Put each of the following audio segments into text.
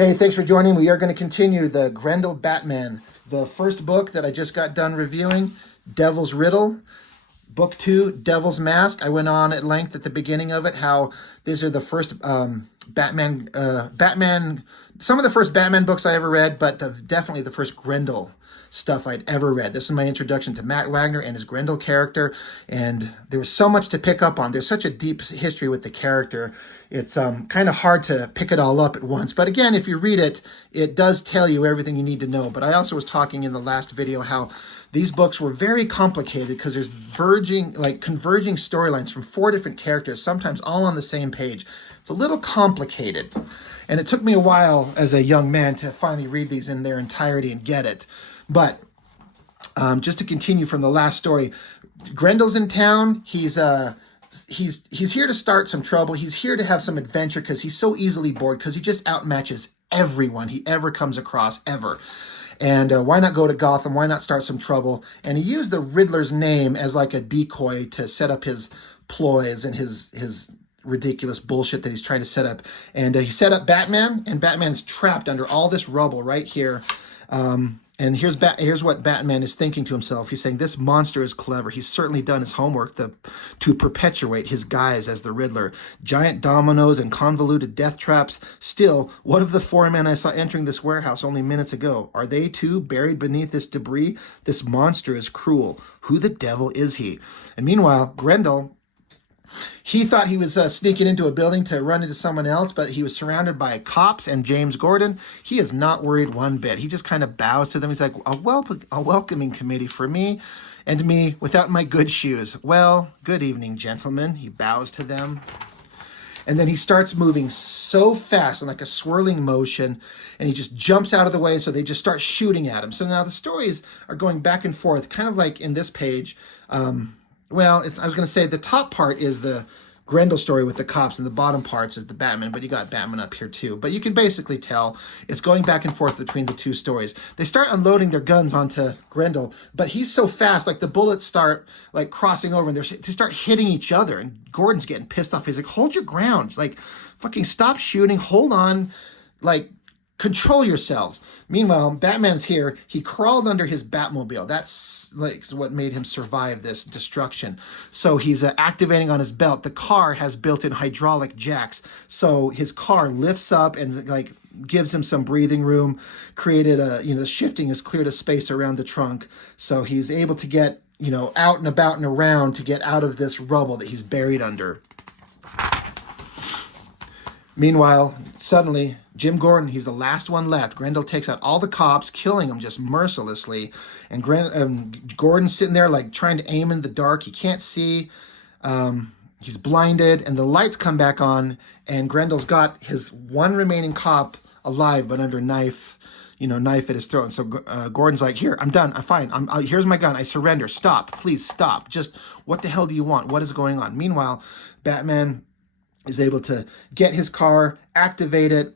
Hey, thanks for joining. We are going to continue the Grendel Batman, the first book that I just got done reviewing, Devil's Riddle. Book 2, Devil's Mask. I went on at length at the beginning of it how these are the first Batman, some of the first Batman books I ever read, but definitely the first Grendel stuff I'd ever read. This is my introduction to Matt Wagner and his Grendel character, and there was so much to pick up on. There's such a deep history with the character. It's kind of hard to pick it all up at once. But again, if you read it, it does tell you everything you need to know. But I also was talking in the last video how these books were very complicated because there's converging storylines from 4 different characters, sometimes all on the same page. It's a little complicated. And it took me a while as a young man to finally read these in their entirety and get it. But just to continue from the last story, Grendel's in town. He's here to start some trouble. He's here to have some adventure because he's so easily bored because he just outmatches everyone he ever comes across, ever. And why not go to Gotham? Why not start some trouble? And he used the Riddler's name as like a decoy to set up his ploys and his ridiculous bullshit that he's trying to set up. And he set up Batman, and Batman's trapped under all this rubble right here. And here's what Batman is thinking to himself. He's saying, this monster is clever. He's certainly done his homework to perpetuate his guise as the Riddler. Giant dominoes and convoluted death traps. Still, what of the 4 men I saw entering this warehouse only minutes ago? Are they too buried beneath this debris? This monster is cruel. Who the devil is he? And meanwhile, Grendel, he thought he was sneaking into a building to run into someone else, but he was surrounded by cops and James Gordon. He is not worried one bit. He just kind of bows to them. He's like, a welcoming committee for me and me without my good shoes. Well, good evening, gentlemen. He bows to them. And then he starts moving so fast in like a swirling motion, and he just jumps out of the way, so they just start shooting at him. So now the stories are going back and forth, kind of like in this page. Well, I was going to say the top part is the Grendel story with the cops, and the bottom parts is the Batman, but you got Batman up here too. But you can basically tell it's going back and forth between the 2 stories. They start unloading their guns onto Grendel, but he's so fast, like the bullets start like crossing over, and they start hitting each other, and Gordon's getting pissed off. He's like, hold your ground, like fucking stop shooting, hold on, like control yourselves. Meanwhile, Batman's here. He crawled under his Batmobile. That's like what made him survive this destruction. So he's activating on his belt. The car has built-in hydraulic jacks. So his car lifts up and like gives him some breathing room. Created the shifting has cleared a space around the trunk. So he's able to get, out and about and around to get out of this rubble that he's buried under. Meanwhile, suddenly, Jim Gordon, he's the last one left. Grendel takes out all the cops, killing them just mercilessly. And Gordon's sitting there like trying to aim in the dark. He can't see. He's blinded. And the lights come back on. And Grendel's got his one remaining cop alive, but under knife at his throat. And so Gordon's like, here, I'm done. I'm fine. Here's my gun. I surrender. Stop. Please stop. Just what the hell do you want? What is going on? Meanwhile, Batman is able to get his car, activate it.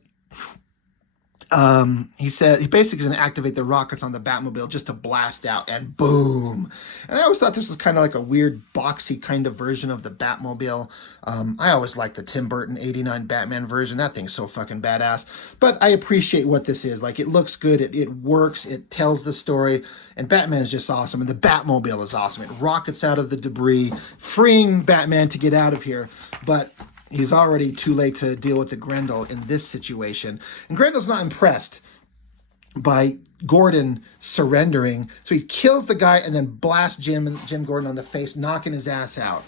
He said he basically is going to activate the rockets on the Batmobile just to blast out, and boom. And I always thought this was kind of like a weird boxy kind of version of the Batmobile. I always liked the Tim Burton 89 Batman version. That thing's so fucking badass. But I appreciate what this is. Like, it looks good. It works. It tells the story. And Batman's just awesome. And the Batmobile is awesome. It rockets out of the debris, freeing Batman to get out of here. But he's already too late to deal with the Grendel in this situation. And Grendel's not impressed by Gordon surrendering. So he kills the guy and then blasts Jim Gordon on the face, knocking his ass out.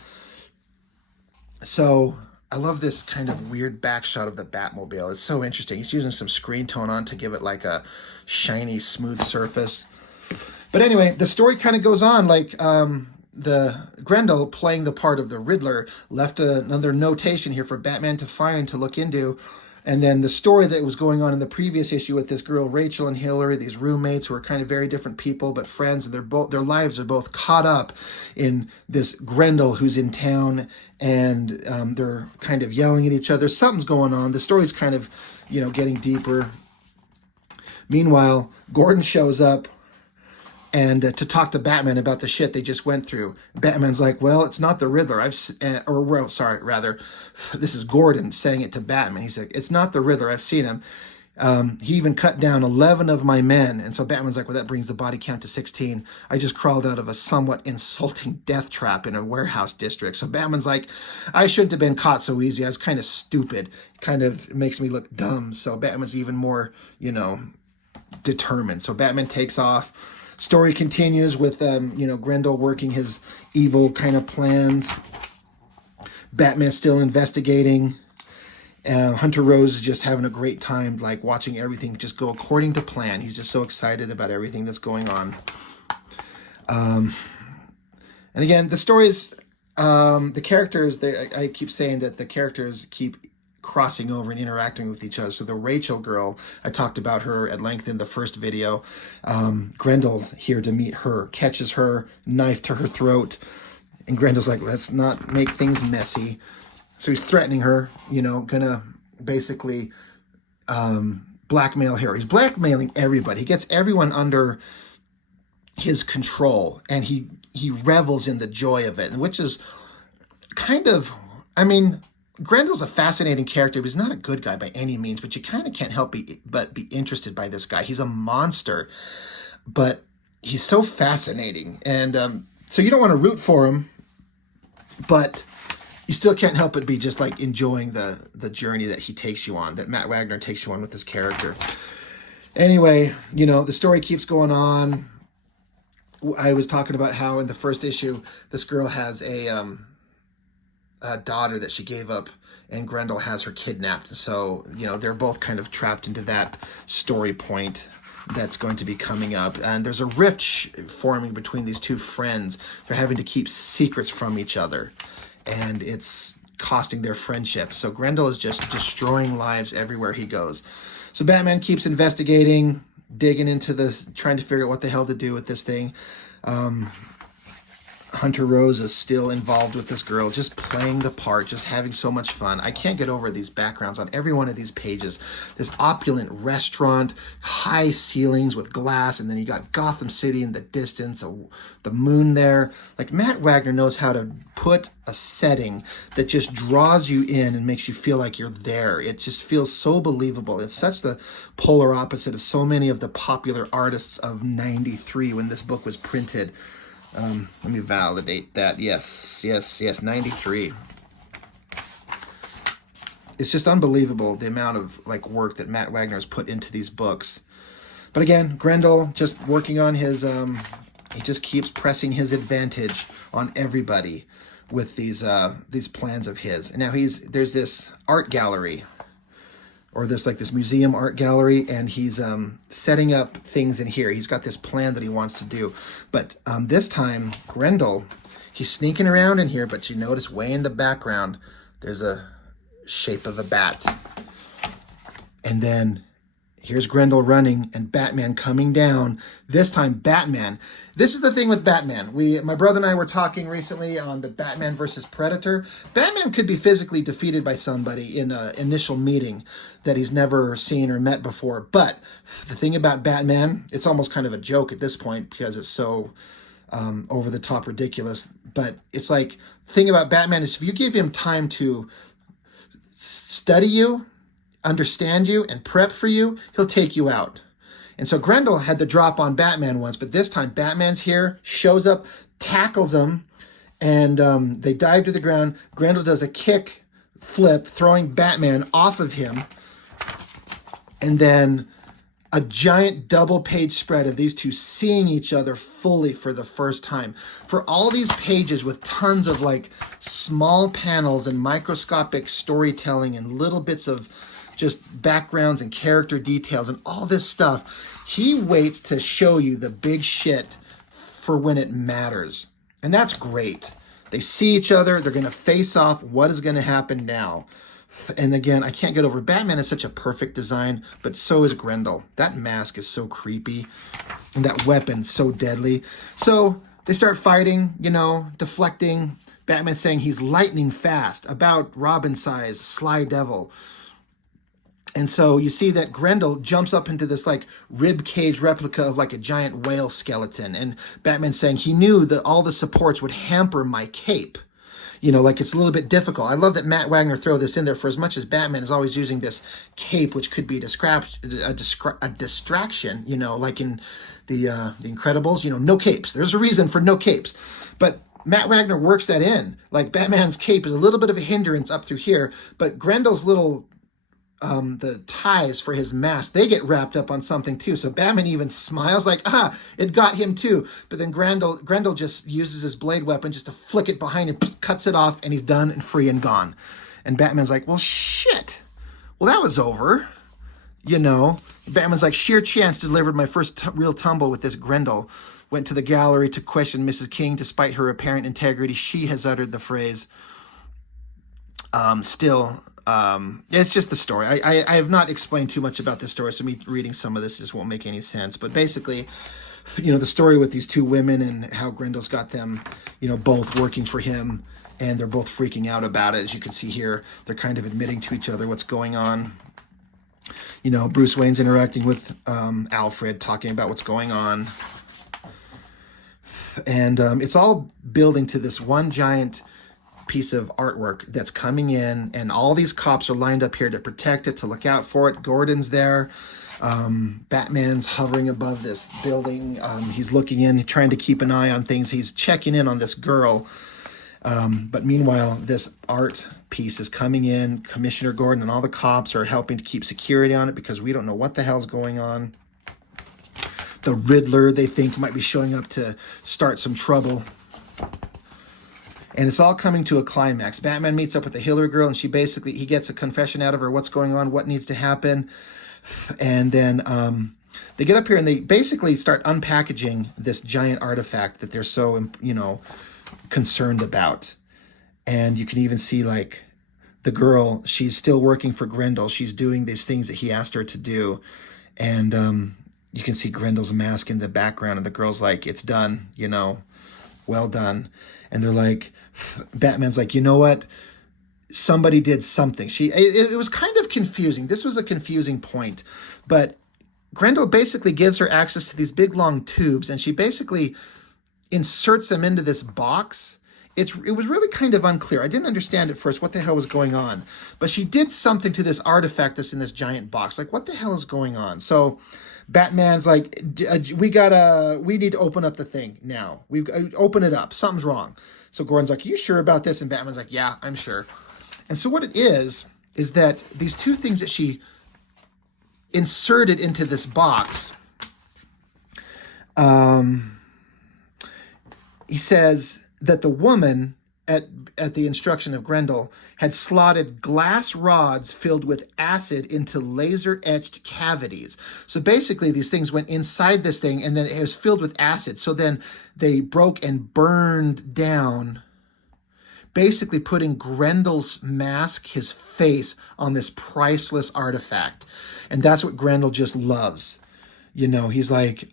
So I love this kind of weird back shot of the Batmobile. It's so interesting. He's using some screen tone on to give it like a shiny, smooth surface. But anyway, the story kind of goes on like... the Grendel, playing the part of the Riddler, left another notation here for Batman to find, to look into. And then the story that was going on in the previous issue with this girl Rachel and Hillary, these roommates who are kind of very different people but friends, and their lives are both caught up in this Grendel who's in town, and they're kind of yelling at each other. Something's going on. The story's kind of, getting deeper. Meanwhile, Gordon shows up and to talk to Batman about the shit they just went through. Batman's like, well, it's not the Riddler. This is Gordon saying it to Batman. He's like, it's not the Riddler. I've seen him. He even cut down 11 of my men. And so Batman's like, well, that brings the body count to 16. I just crawled out of a somewhat insulting death trap in a warehouse district. So Batman's like, I shouldn't have been caught so easy. I was kind of stupid. Kind of makes me look dumb. So Batman's even more, you know, determined. So Batman takes off. Story continues with, you know, Grendel working his evil kind of plans. Batman's still investigating. Hunter Rose is just having a great time, like watching everything just go according to plan. He's just so excited about everything that's going on. And again, the stories, the characters, I keep saying that the characters keep crossing over and interacting with each other. So the Rachel girl, I talked about her at length in the first video. Grendel's here to meet her, catches her, knife to her throat. And Grendel's like, let's not make things messy. So he's threatening her, you know, gonna basically blackmail her. He's blackmailing everybody. He gets everyone under his control, and he revels in the joy of it, which is kind of, I mean, Grendel's a fascinating character, but he's not a good guy by any means, but you kind of can't help but be interested by this guy. He's a monster, but he's so fascinating. And so you don't want to root for him, but you still can't help but be just like enjoying the journey that he takes you on, that Matt Wagner takes you on with this character. Anyway, you know, the story keeps going on. I was talking about how in the first issue, this girl has a daughter that she gave up, and Grendel has her kidnapped. So, you know, they're both kind of trapped into that story point that's going to be coming up. And there's a rift forming between these two friends. They're having to keep secrets from each other, and it's costing their friendship. So Grendel is just destroying lives everywhere he goes. So Batman keeps investigating, digging into this, trying to figure out what the hell to do with this thing. Hunter Rose is still involved with this girl, just playing the part, just having so much fun. I can't get over these backgrounds on every one of these pages. This opulent restaurant, high ceilings with glass, and then you got Gotham City in the distance, the moon there. Like, Matt Wagner knows how to put a setting that just draws you in and makes you feel like you're there. It just feels so believable. It's such the polar opposite of so many of the popular artists of '93 when this book was printed. Let me validate that. Yes, 93. It's just unbelievable the amount of like work that Matt Wagner has put into these books. But again, Grendel just working on his, he just keeps pressing his advantage on everybody with these plans of his. And now there's this art gallery, or this museum art gallery, and he's setting up things in here. He's got this plan that he wants to do. But this time, Grendel, he's sneaking around in here, but you notice way in the background, there's a shape of a bat. And then here's Grendel running and Batman coming down. This time, Batman. This is the thing with Batman. My brother and I were talking recently on the Batman versus Predator. Batman could be physically defeated by somebody in an initial meeting that he's never seen or met before. But the thing about Batman, it's almost kind of a joke at this point because it's so over the top ridiculous. But it's like, the thing about Batman is if you give him time to study you, understand you, and prep for you, he'll take you out. And so Grendel had the drop on Batman once, but this time Batman's here, shows up, tackles him, and they dive to the ground. Grendel does a kick flip, throwing Batman off of him, and then a giant double page spread of these two seeing each other fully for the first time. For all these pages with tons of like small panels and microscopic storytelling and little bits of just backgrounds and character details and all this stuff, he waits to show you the big shit for when it matters. And that's great. They see each other, they're going to face off. What is going to happen now? And again, I can't get over, Batman is such a perfect design, but so is Grendel. That mask is so creepy, and that weapon so deadly. So they start fighting, you know, deflecting. Batman saying he's lightning fast, about Robin size, sly devil. And so you see that Grendel jumps up into this like rib cage replica of like a giant whale skeleton. And Batman's saying he knew that all the supports would hamper my cape. like it's a little bit difficult. I love that Matt Wagner throw this in there, for as much as Batman is always using this cape, which could be a distraction, like in the Incredibles, no capes. There's a reason for no capes. But Matt Wagner works that in. Like, Batman's cape is a little bit of a hindrance up through here, but Grendel's little the ties for his mask, they get wrapped up on something too. So Batman even smiles like, it got him too. But then Grendel just uses his blade weapon just to flick it behind him, cuts it off, and he's done and free and gone. And Batman's like, well, shit. Well, that was over. Batman's like, sheer chance delivered my first real tumble with this Grendel. Went to the gallery to question Mrs. King. Despite her apparent integrity, she has uttered the phrase. It's just the story. I have not explained too much about this story, so me reading some of this just won't make any sense. But basically, the story with these two women and how Grendel's got them, both working for him, and they're both freaking out about it. As you can see here, they're kind of admitting to each other what's going on. Bruce Wayne's interacting with Alfred, talking about what's going on. And it's all building to this one giant piece of artwork that's coming in, and all these cops are lined up here to protect it, to look out for it. Gordon's there. Batman's hovering above this building. He's looking in, trying to keep an eye on things. He's checking in on this girl. But meanwhile, this art piece is coming in. Commissioner Gordon and all the cops are helping to keep security on it because we don't know what the hell's going on. The Riddler, they think, might be showing up to start some trouble. And it's all coming to a climax. Batman meets up with the Hillary girl, and he gets a confession out of her, what's going on, what needs to happen. And then they get up here and they basically start unpackaging this giant artifact that they're so, concerned about. And you can even see, like, the girl, she's still working for Grendel. She's doing these things that he asked her to do. And you can see Grendel's mask in the background, and the girl's like, it's done, well done. And they're like, Batman's like, you know what? Somebody did something. It was kind of confusing. This was a confusing point. But Grendel basically gives her access to these big, long tubes, and she basically inserts them into this box. It was really kind of unclear. I didn't understand at first what the hell was going on. But she did something to this artifact that's in this giant box. Like, what the hell is going on? So Batman's like, we need to open up the thing now. Open it up. Something's wrong. So Gordon's like, you sure about this? And Batman's like, yeah, I'm sure. And so what it is that these two things that she inserted into this box, he says that the woman, at the instruction of Grendel, had slotted glass rods filled with acid into laser-etched cavities. So basically, these things went inside this thing, and then it was filled with acid. So then they broke and burned down, basically putting Grendel's mask, his face, on this priceless artifact. And that's what Grendel just loves. He's like,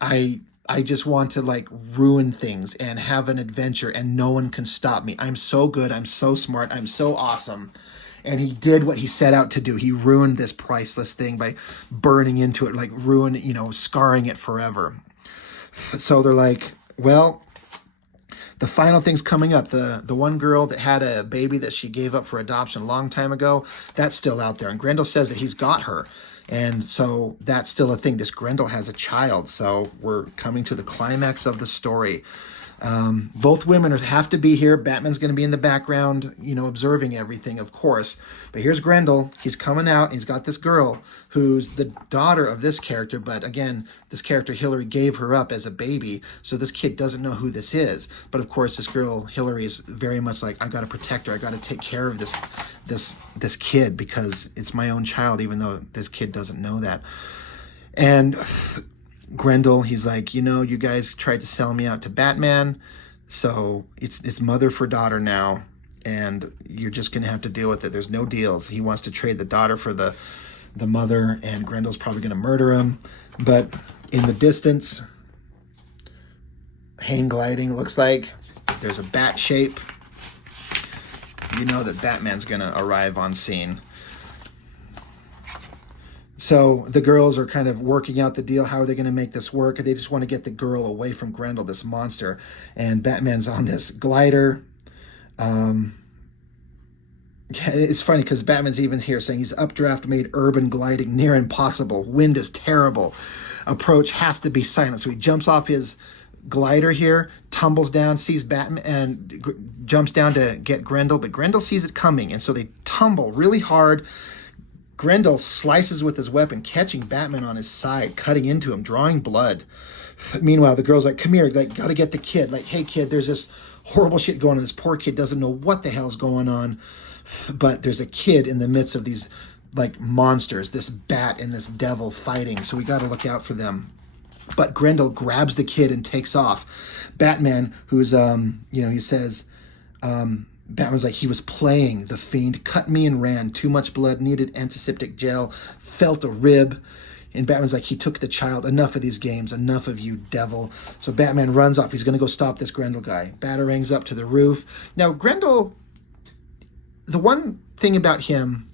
I just want to, like, ruin things and have an adventure, and no one can stop me. I'm so good. I'm so smart. I'm so awesome. And he did what he set out to do. He ruined this priceless thing by burning into it, like scarring it forever. So they're like, well, the final thing's coming up. The one girl that had a baby that she gave up for adoption a long time ago, that's still out there. And Grendel says that he's got her. And so that's still a thing. This Grendel has a child. So we're coming to the climax of the story. Both women have to be here. Batman's going to be in the background, observing everything, of course. But here's Grendel. He's coming out. He's got this girl who's the daughter of this character. But again, this character, Hillary, gave her up as a baby. So this kid doesn't know who this is. But of course, this girl, Hillary, is very much like, I got to protect her. I got to take care of this kid because it's my own child, even though this kid doesn't know that. And Grendel, he's like, you guys tried to sell me out to Batman, so it's mother for daughter now, and you're just going to have to deal with it. There's no deals. He wants to trade the daughter for the mother, and Grendel's probably going to murder him. But in the distance, hang gliding, it looks like. There's a bat shape. You know that Batman's going to arrive on scene. So the girls are kind of working out the deal. How are they going to make this work? They just want to get the girl away from Grendel, this monster. And Batman's on this glider. Yeah, it's funny because Batman's even here saying he's updraft made urban gliding near impossible. Wind is terrible. Approach has to be silent. So he jumps off his glider here, tumbles down, sees Batman, and jumps down to get Grendel. But Grendel sees it coming, and so they tumble really hard. Grendel slices with his weapon, catching Batman on his side, cutting into him, drawing blood. Meanwhile, the girl's like, come here, like, gotta get the kid. Like, hey, kid, there's this horrible shit going on. This poor kid doesn't know what the hell's going on. But there's a kid in the midst of these, like, monsters, this bat and this devil fighting. So we gotta look out for them. But Grendel grabs the kid and takes off. Batman, who's, he says, Batman's like, he was playing. The fiend cut me and ran. Too much blood, needed antiseptic gel, felt a rib. And Batman's like, he took the child. Enough of these games. Enough of you, devil. So Batman runs off. He's going to go stop this Grendel guy. Batarangs up to the roof. Now, Grendel, the one thing about him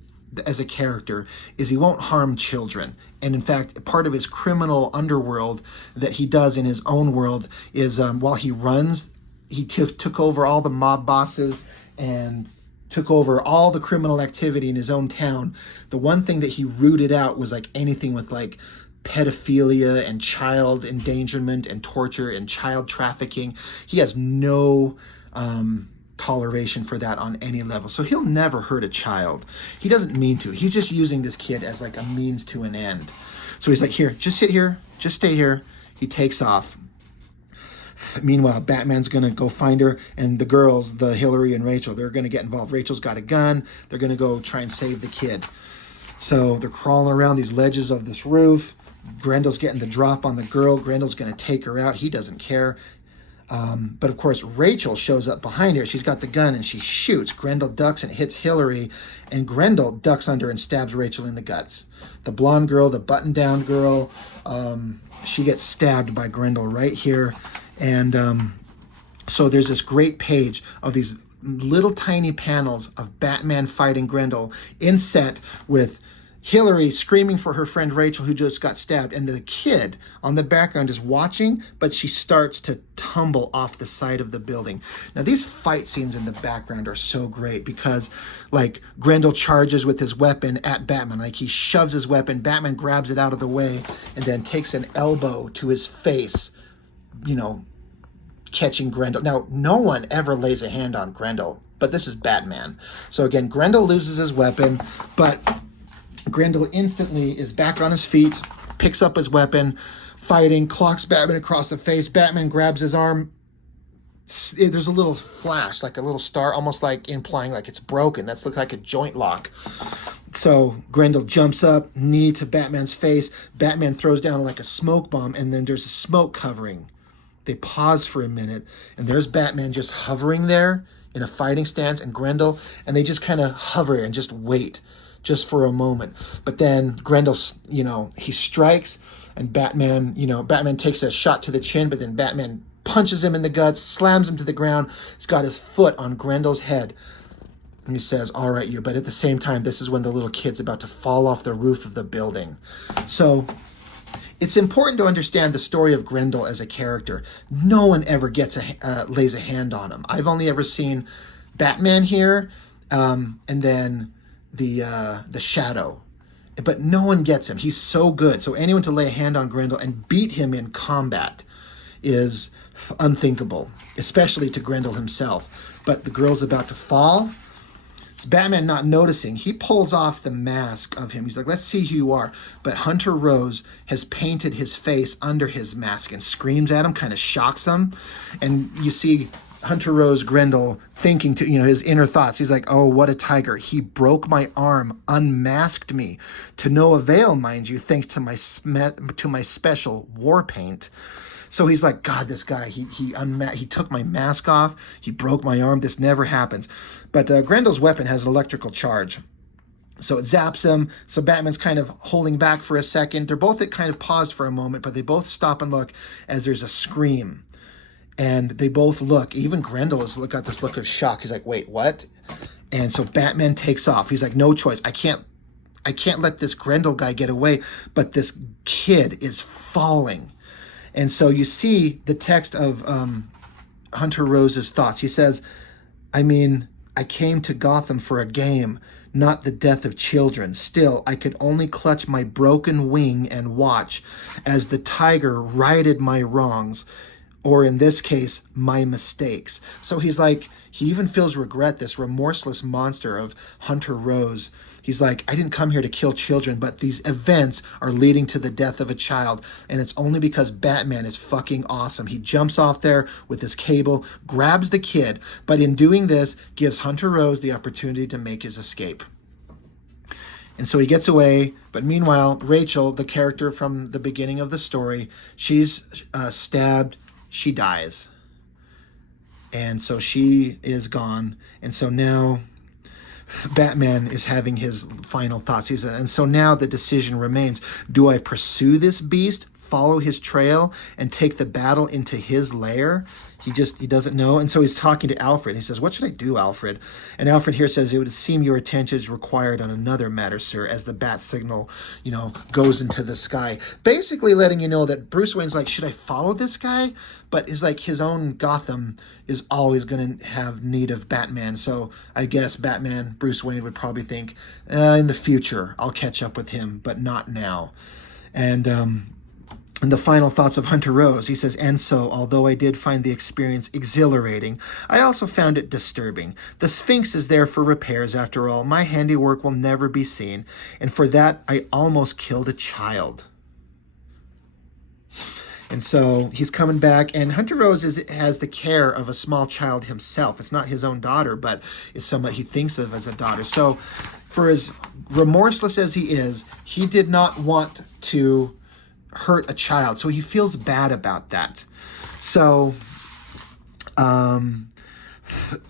as a character is he won't harm children. And in fact, part of his criminal underworld that he does in his own world is while he runs, he took over all the mob bosses and took over all the criminal activity in his own town. The one thing that he rooted out was like anything with like pedophilia and child endangerment and torture and child trafficking. He has no toleration for that on any level. So he'll never hurt a child. He doesn't mean to. He's just using this kid as like a means to an end. So he's like, here, just sit here, just stay here. He takes off. Meanwhile, Batman's going to go find her, and the girls, the Hillary and Rachel, they're going to get involved. Rachel's got a gun. They're going to go try and save the kid. So they're crawling around these ledges of this roof. Grendel's getting the drop on the girl. Grendel's going to take her out. He doesn't care. But of course, Rachel shows up behind her. She's got the gun, and she shoots. Grendel ducks and hits Hillary, and Grendel ducks under and stabs Rachel in the guts. The blonde girl, the button-down girl, she gets stabbed by Grendel right here. And so there's this great page of these little tiny panels of Batman fighting Grendel inset with Hillary screaming for her friend Rachel, who just got stabbed. And the kid on the background is watching, but she starts to tumble off the side of the building. Now, these fight scenes in the background are so great because, like, Grendel charges with his weapon at Batman. Like, he shoves his weapon, Batman grabs it out of the way, and then takes an elbow to his face, catching Grendel. Now, no one ever lays a hand on Grendel, but this is Batman. So again, Grendel loses his weapon, but Grendel instantly is back on his feet, picks up his weapon, fighting, clocks Batman across the face. Batman grabs his arm. There's a little flash, like a little star, almost like implying like it's broken. That's look like a joint lock. So Grendel jumps up, knee to Batman's face. Batman throws down like a smoke bomb, and then there's a smoke covering. They pause for a minute, and there's Batman just hovering there in a fighting stance, and Grendel, and they just kind of hover and just wait just for a moment. But then Grendel, he strikes, and Batman, Batman takes a shot to the chin, but then Batman punches him in the guts, slams him to the ground. He's got his foot on Grendel's head. And he says, all right, you. But at the same time, this is when the little kid's about to fall off the roof of the building. So it's important to understand the story of Grendel as a character. No one ever lays a hand on him. I've only ever seen Batman here, and then the Shadow. But no one gets him. He's so good. So anyone to lay a hand on Grendel and beat him in combat is unthinkable, especially to Grendel himself. But the girl's about to fall. It's Batman not noticing. He pulls off the mask of him. He's like, let's see who you are. But Hunter Rose has painted his face under his mask and screams at him, kind of shocks him. And you see Hunter Rose Grendel thinking to, his inner thoughts. He's like, oh, what a tiger. He broke my arm, unmasked me. To no avail, mind you, thanks to my special war paint. So he's like, God, this guy, he took my mask off. He broke my arm. This never happens. But Grendel's weapon has an electrical charge. So it zaps him. So Batman's kind of holding back for a second. They're both at kind of paused for a moment, but they both stop and look as there's a scream. And they both look. Even Grendel has got this look of shock. He's like, wait, what? And so Batman takes off. He's like, no choice. I can't let this Grendel guy get away. But this kid is falling. And so you see the text of Hunter Rose's thoughts. He says, I I came to Gotham for a game, not the death of children. Still, I could only clutch my broken wing and watch as the tiger righted my wrongs, or in this case, my mistakes. So he's like, he even feels regret, this remorseless monster of Hunter Rose. He's like, I didn't come here to kill children, but these events are leading to the death of a child. And it's only because Batman is fucking awesome. He jumps off there with his cable, grabs the kid, but in doing this, gives Hunter Rose the opportunity to make his escape. And so he gets away, but meanwhile, Rachel, the character from the beginning of the story, she's stabbed, she dies. And so she is gone. And so now Batman is having his final thoughts. And so now the decision remains. Do I pursue this beast, follow his trail, and take the battle into his lair? He doesn't know. And so he's talking to Alfred. He says, what should I do, Alfred? And Alfred here says, it would seem your attention is required on another matter, sir, as the bat signal, goes into the sky. Basically letting you know that Bruce Wayne's like, should I follow this guy? But it's like his own Gotham is always going to have need of Batman. So I guess Bruce Wayne would probably think, in the future, I'll catch up with him, but not now. And the final thoughts of Hunter Rose, he says, and so, although I did find the experience exhilarating, I also found it disturbing. The Sphinx is there for repairs, after all. My handiwork will never be seen, and for that, I almost killed a child. And so he's coming back, and Hunter Rose has the care of a small child himself. It's not his own daughter, but it's someone he thinks of as a daughter. So for as remorseless as he is, he did not want to hurt a child, so he feels bad about that. So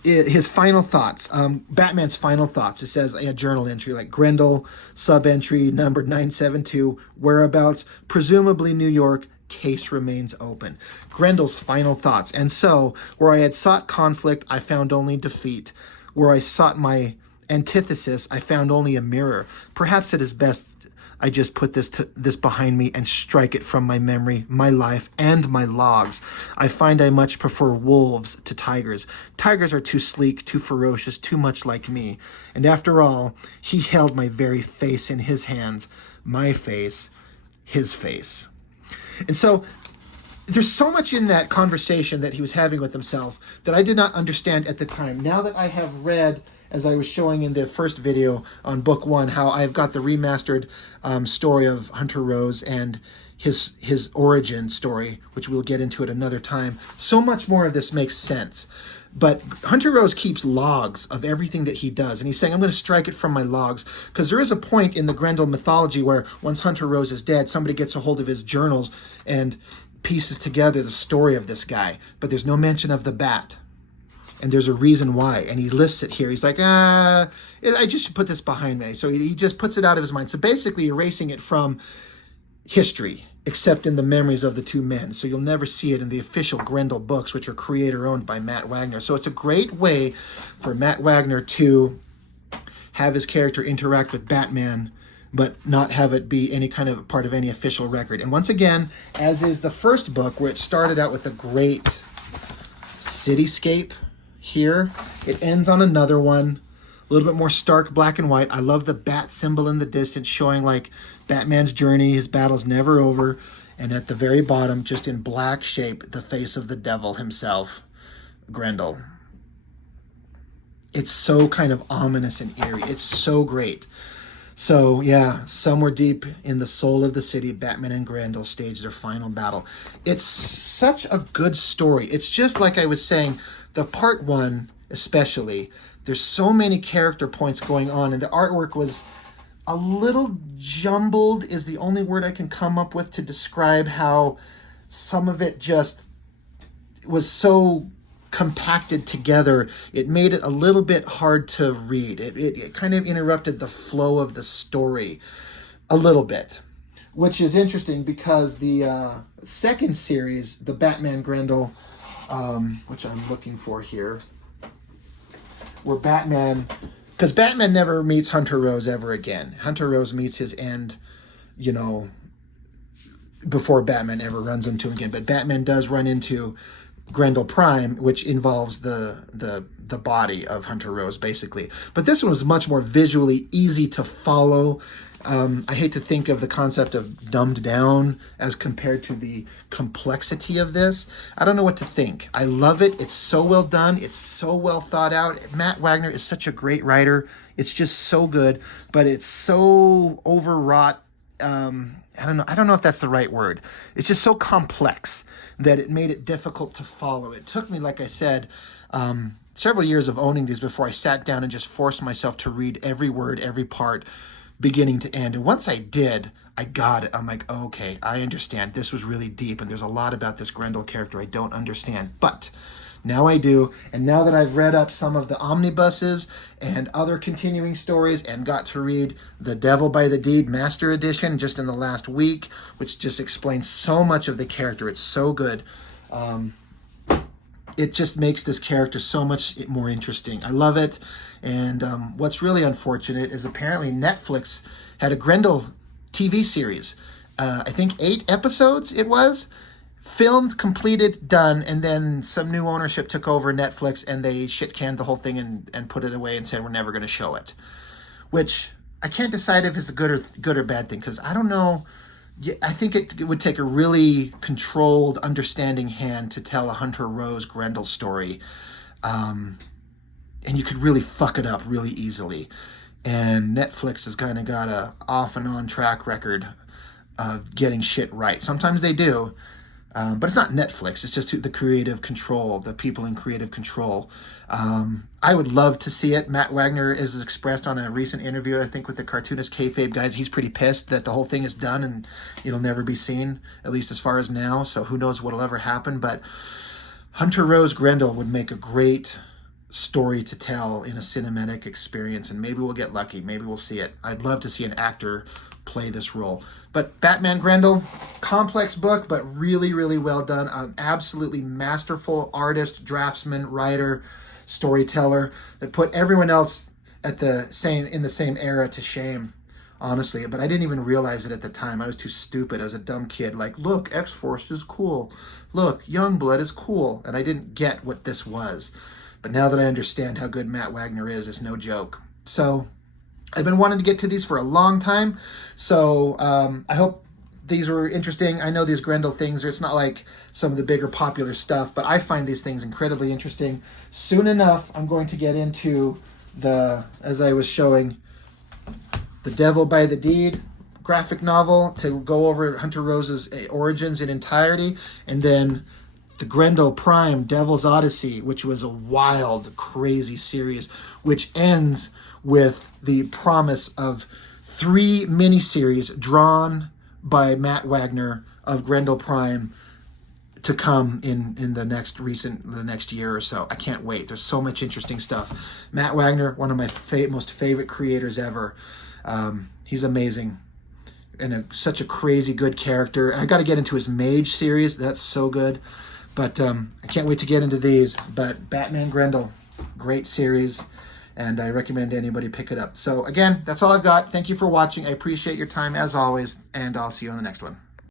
his final thoughts, Batman's final thoughts, it says a journal entry like Grendel, sub-entry number 972, whereabouts, presumably New York, case remains open. Grendel's final thoughts. And so, where I had sought conflict, I found only defeat. Where I sought my antithesis, I found only a mirror. Perhaps it is best I just put this behind me and strike it from my memory, my life, and my logs. I find I much prefer wolves to tigers. Tigers are too sleek, too ferocious, too much like me. And after all, he held my very face in his hands, my face, his face. And so there's so much in that conversation that he was having with himself that I did not understand at the time. Now that I have read, as I was showing in the first video on book 1, how I've got the remastered story of Hunter Rose and his origin story, which we'll get into at another time. So much more of this makes sense. But Hunter Rose keeps logs of everything that he does. And he's saying, I'm going to strike it from my logs. Because there is a point in the Grendel mythology where once Hunter Rose is dead, somebody gets a hold of his journals and pieces together the story of this guy. But there's no mention of the bat. And there's a reason why. And he lists it here. He's like, I just should put this behind me. So he just puts it out of his mind. So basically erasing it from history, except in the memories of the two men. So you'll never see it in the official Grendel books, which are creator-owned by Matt Wagner. So it's a great way for Matt Wagner to have his character interact with Batman, but not have it be any kind of part of any official record. And once again, as is the first book, where it started out with a great cityscape, here it ends on another one, a little bit more stark black and white. I love the bat symbol in the distance, showing like Batman's journey, his battle's never over. And at the very bottom, just in black shape, the face of the devil himself, Grendel. It's so kind of ominous and eerie. It's so great. So yeah, somewhere deep in the soul of the city, Batman and Grendel stage their final battle. It's such a good story. It's just like I was saying, the part 1 especially, there's so many character points going on, and the artwork was a little jumbled is the only word I can come up with to describe how some of it just was so compacted together. It made it a little bit hard to read. It kind of interrupted the flow of the story a little bit, which is interesting because the second series, the Batman Grendel, which I'm looking for here, where Batman, because Batman never meets Hunter Rose ever again. Hunter Rose meets his end, before Batman ever runs into him again. But Batman does run into Grendel Prime, which involves the body of Hunter Rose, basically. But this one was much more visually easy to follow. I hate to think of the concept of dumbed down as compared to the complexity of this. I don't know what to think. I love it. It's so well done. It's so well thought out. Matt Wagner is such a great writer. It's just so good, but it's so overwrought. I don't know if that's the right word. It's just so complex that it made it difficult to follow. It took me, like I said, several years of owning these before I sat down and just forced myself to read every word, every part, beginning to end. And once I did, I got it. I'm like, okay, I understand. This was really deep, and there's a lot about this Grendel character I don't understand. But now I do, and now that I've read up some of the omnibuses and other continuing stories and got to read The Devil by the Deed Master Edition just in the last week, which just explains so much of the character. It's so good. It just makes this character so much more interesting. I love it. And what's really unfortunate is apparently Netflix had a Grendel TV series. I think 8 episodes it was. Filmed, completed, done, and then some new ownership took over Netflix and they shit-canned the whole thing and put it away and said we're never going to show it. Which I can't decide if it's a good or bad thing, because I don't know. I think it would take a really controlled, understanding hand to tell a Hunter Rose Grendel story. And you could really fuck it up really easily. And Netflix has kind of got a off and on track record of getting shit right. Sometimes they do. But it's not Netflix. It's just the creative control, the people in creative control. I would love to see it. Matt Wagner is expressed on a recent interview, I think, with the cartoonist Kayfabe guys. He's pretty pissed that the whole thing is done and it'll never be seen, at least as far as now. So who knows what'll ever happen. But Hunter Rose Grendel would make a great story to tell in a cinematic experience, and maybe we'll get lucky. Maybe we'll see it. I'd love to see an actor play this role. But Batman Grendel, complex book, but really, really well done. An absolutely masterful artist, draftsman, writer, storyteller that put everyone else in the same era to shame, honestly. But I didn't even realize it at the time. I was too stupid. I was a dumb kid. Like, look, X-Force is cool. Look, Youngblood is cool. And I didn't get what this was. But now that I understand how good Matt Wagner is, it's no joke. So I've been wanting to get to these for a long time. So I hope these were interesting. I know these Grendel things, it's not like some of the bigger popular stuff, but I find these things incredibly interesting. Soon enough, I'm going to get into as I was showing, The Devil by the Deed graphic novel to go over Hunter Rose's origins in entirety, and then the Grendel Prime, Devil's Odyssey, which was a wild, crazy series, which ends with the promise of 3 miniseries drawn by Matt Wagner of Grendel Prime to come in the next year or so. I can't wait. There's so much interesting stuff. Matt Wagner, one of my most favorite creators ever. He's amazing. And such a crazy good character. I got to get into his Mage series. That's so good. But I can't wait to get into these. But Batman Grendel, great series, and I recommend anybody pick it up. So again, that's all I've got. Thank you for watching. I appreciate your time as always, and I'll see you on the next one.